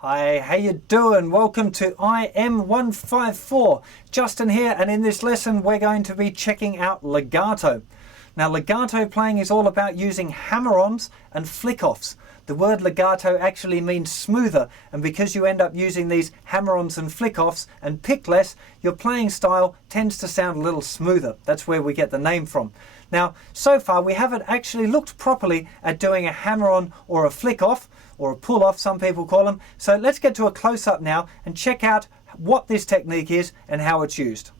Hi, how you doing? Welcome to IM-154. Justin here, and in this lesson we're going to be checking out legato. Now, legato playing is all about using hammer-ons and flick-offs. The word legato actually means smoother, and because you end up using these hammer-ons and flick-offs and pick less, your playing style tends to sound a little smoother. That's where we get the name from. Now, so far we haven't actually looked properly at doing a hammer-on or a flick-off, or a pull-off, some people call them. So let's get to a close-up now and check out what this technique is and how it's used.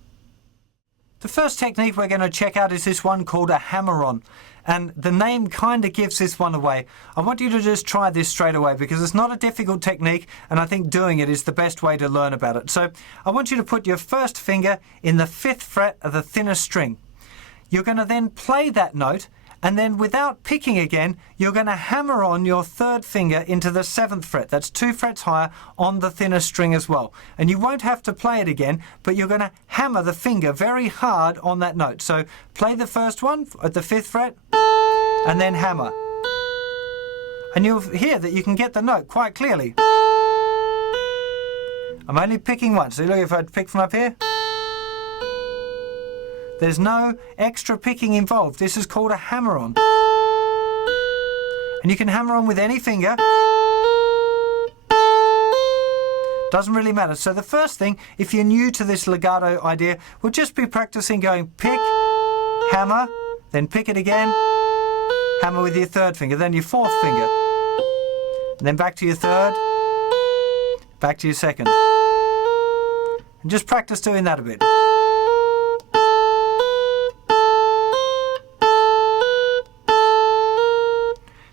The first technique we're going to check out is this one called a hammer-on. And the name kind of gives this one away. I want you to just try this straight away because it's not a difficult technique, and I think doing it is the best way to learn about it. So I want you to put your first finger in the 5th fret of the thinnest string. You're going to then play that note, and then without picking again, you're going to hammer on your 3rd finger into the 7th fret. That's 2 frets higher on the thinnest string as well. And you won't have to play it again, but you're going to hammer the finger very hard on that note. So play the first one at the 5th fret, and then hammer. And you'll hear that you can get the note quite clearly. I'm only picking once. So look, if I pick from up here, there's no extra picking involved. This is called a hammer-on. And you can hammer on with any finger. Doesn't really matter. So the first thing, if you're new to this legato idea, we'll just be practicing going pick, hammer, then pick it again, hammer with your 3rd finger, then your 4th finger, and then back to your 3rd, back to your 2nd. And just practice doing that a bit.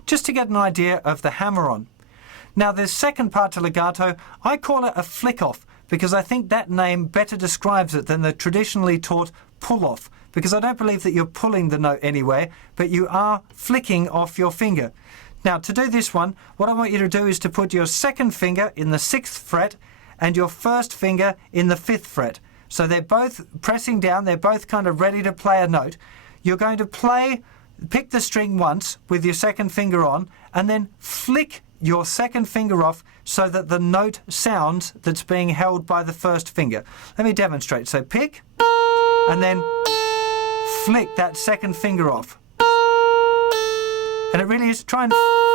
Just to get an idea of the hammer-on. Now, the second part to legato, I call it a flick-off because I think that name better describes it than the traditionally taught pull-off, because I don't believe that you're pulling the note anywhere, but you are flicking off your finger. Now, to do this one, what I want you to do is to put your 2nd finger in the 6th fret and your 1st finger in the 5th fret. So they're both pressing down, they're both kind of ready to play a note. You're going to pick the string once with your 2nd finger on, and then flick your 2nd finger off so that the note sounds that's being held by the 1st finger. Let me demonstrate. So pick, and then flick that 2nd finger off. And it really is, try and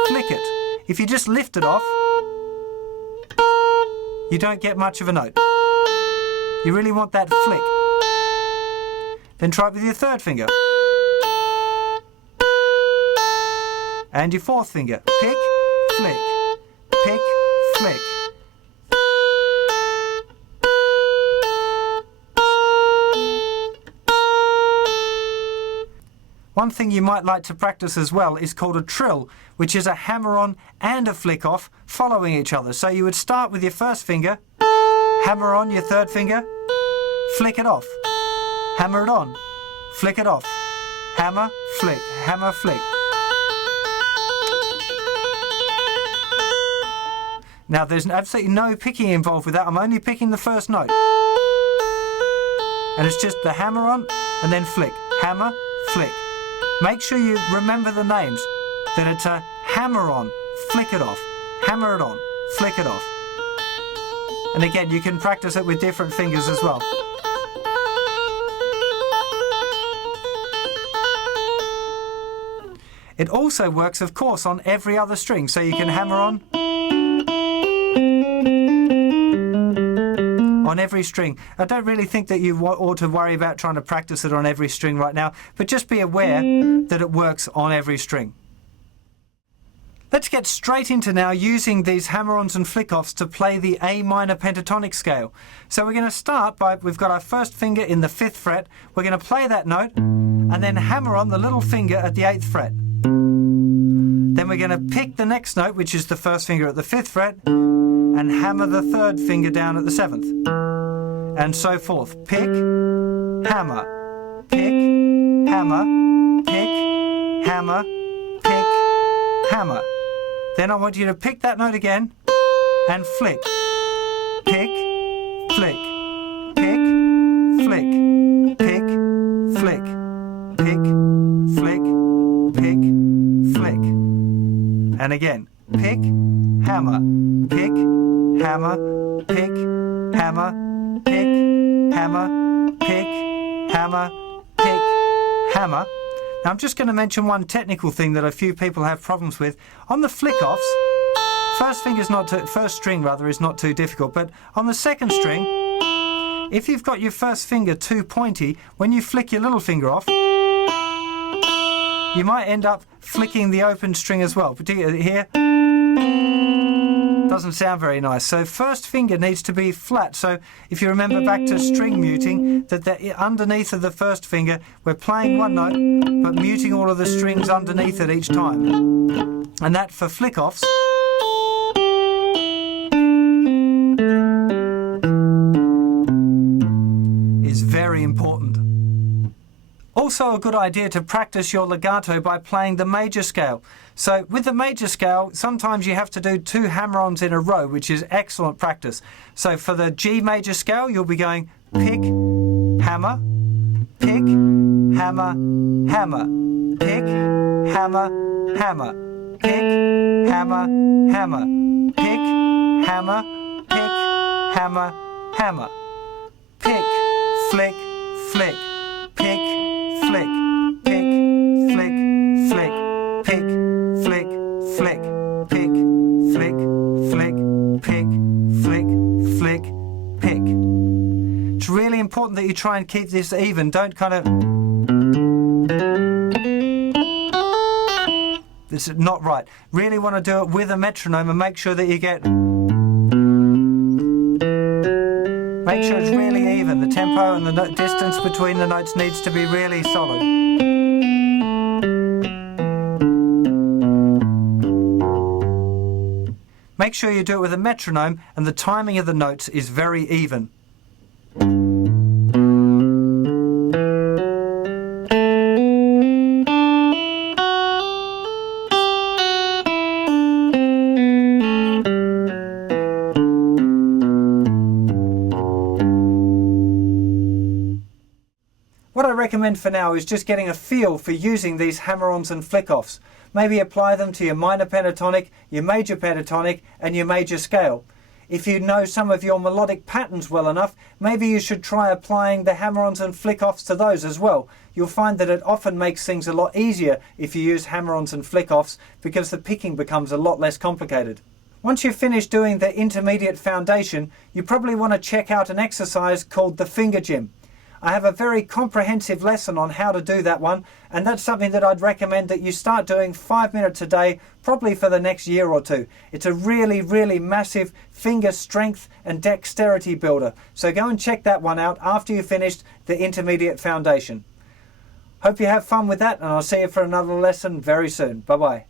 flick it. If you just lift it off, you don't get much of a note. You really want that flick. Then try it with your 3rd finger. And your 4th finger. Pick, flick, pick, flick. One thing you might like to practice as well is called a trill, which is a hammer-on and a flick-off following each other. So you would start with your 1st finger, hammer on your 3rd finger, flick it off, hammer it on, flick it off, hammer, flick, hammer, flick. Now, there's absolutely no picking involved with that. I'm only picking the 1st note. And it's just the hammer on and then flick. Hammer, flick. Make sure you remember the names. That it's a hammer on, flick it off. Hammer it on, flick it off. And again, you can practice it with different fingers as well. It also works, of course, on every other string. So you can hammer on every string. I don't really think that you ought to worry about trying to practice it on every string right now, but just be aware that it works on every string. Let's get straight into now using these hammer-ons and flick-offs to play the A minor pentatonic scale. So we're going to start by, we've got our 1st finger in the 5th fret, we're going to play that note, and then hammer on the little finger at the 8th fret. Then we're going to pick the next note, which is the 1st finger at the 5th fret, and hammer the 3rd finger down at the 7th. And so forth. Pick, hammer, pick, hammer, pick, hammer, pick, hammer. Then I want you to pick that note again and flick. Pick, flick, pick, flick, pick, flick, pick, flick, pick, flick. And again, pick, hammer, pick, hammer, pick, hammer, pick, hammer, pick, hammer, pick, hammer. Now I'm just going to mention one technical thing that a few people have problems with. On the flick-offs, first string is not too difficult, but on the second string, if you've got your first finger too pointy, when you flick your little finger off, you might end up flicking the open string as well, particularly here. Doesn't sound very nice. So first finger needs to be flat. So if you remember back to string muting, that underneath of the first finger, we're playing one note, but muting all of the strings underneath it each time. And that for flick-offs is very important. Also a good idea to practice your legato by playing the major scale. So with the major scale, sometimes you have to do 2 hammer-ons in a row, which is excellent practice. So for the G major scale, you'll be going pick, hammer, pick, hammer, hammer, pick, hammer, hammer, pick, hammer, hammer, pick, hammer, pick, hammer, hammer, pick, flick, flick, pick, flick, pick, flick, flick, pick, flick, flick, pick, flick, flick, pick, flick, flick, pick. It's really important that you try and keep this even. Don't kind of... This is not right. Really want to do it with a metronome and make sure that you get... Make sure it's really even. The tempo and the distance between the notes needs to be really solid. Make sure you do it with a metronome and the timing of the notes is very even. What I recommend for now is just getting a feel for using these hammer-ons and flick-offs. Maybe apply them to your minor pentatonic, your major pentatonic and your major scale. If you know some of your melodic patterns well enough, maybe you should try applying the hammer-ons and flick-offs to those as well. You'll find that it often makes things a lot easier if you use hammer-ons and flick-offs because the picking becomes a lot less complicated. Once you've finished doing the intermediate foundation, you probably want to check out an exercise called the finger gym. I have a very comprehensive lesson on how to do that one, and that's something that I'd recommend that you start doing 5 minutes a day, probably for the next year or two. It's a really, really massive finger strength and dexterity builder. So go and check that one out after you've finished the intermediate foundation. Hope you have fun with that, and I'll see you for another lesson very soon. Bye-bye.